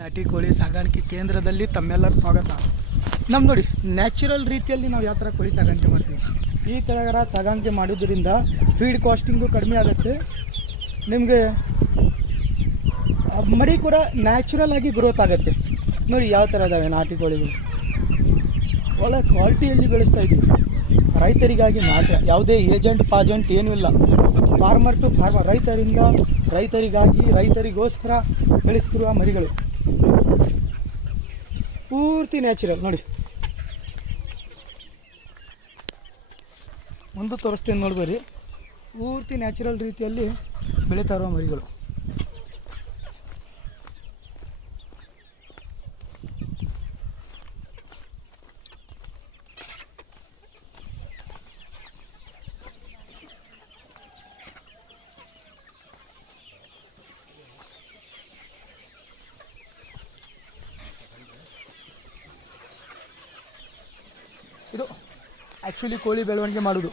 ನಾಟಿ ಕೋಳಿ ಸಾಗಾಣಿಕೆ ಕೇಂದ್ರದಲ್ಲಿ ತಮ್ಮೆಲ್ಲರ ಸ್ವಾಗತ. ನೋಡಿ ನ್ಯಾಚುರಲ್ ರೀತಿಯಲ್ಲಿ ನಾವು ಯಾವ ಥರ ಕೋಳಿ ಸಾಗಾಣಿಕೆ ಮಾಡ್ತೀವಿ. ಈ ಥರ ಸಾಗಾಣಿಕೆ ಮಾಡೋದ್ರಿಂದ ಫೀಡ್ ಕಾಸ್ಟಿಂಗು ಕಡಿಮೆ ಆಗುತ್ತೆ. ನಿಮಗೆ ಮರಿ ಕೂಡ ನ್ಯಾಚುರಲ್ ಆಗಿ ಗ್ರೋತ್ ಆಗುತ್ತೆ. ನೋಡಿ ಯಾವ ಥರ ಇದ್ದಾವೆ ನಾಟಿ ಕೋಳಿಗಳು, ಒಳ್ಳೆ ಕ್ವಾಲಿಟಿಯಲ್ಲಿ ಬೆಳೆಸ್ತಾ ಇದ್ದೀವಿ. ರೈತರಿಗಾಗಿ ಮಾತ್ರ, ಯಾವುದೇ ಪಾಜೆಂಟ್ ಏನೂ ಇಲ್ಲ. ಫಾರ್ಮರ್ ಟು ಫಾರ್ಮರ್, ರೈತರಿಗಾಗಿ ರೈತರಿಗೋಸ್ಕರ ಬೆಳೆಸ್ತಿರುವ ಮರಿಗಳು ಪೂರ್ತಿ ನ್ಯಾಚುರಲ್. ನೋಡಿ ಒಂದು ತೋರಿಸ್ತೇನೆ ನೋಡ್ಬೇರಿ, ಪೂರ್ತಿ ನ್ಯಾಚುರಲ್ ರೀತಿಯಲ್ಲಿ ಬೆಳೀತಾ ಇರುವ ಮರಿಗಳು. ಇದು ಆ್ಯಕ್ಚುಲಿ ಕೋಳಿ ಬೆಳವಣಿಗೆ ಮಾಡೋದು.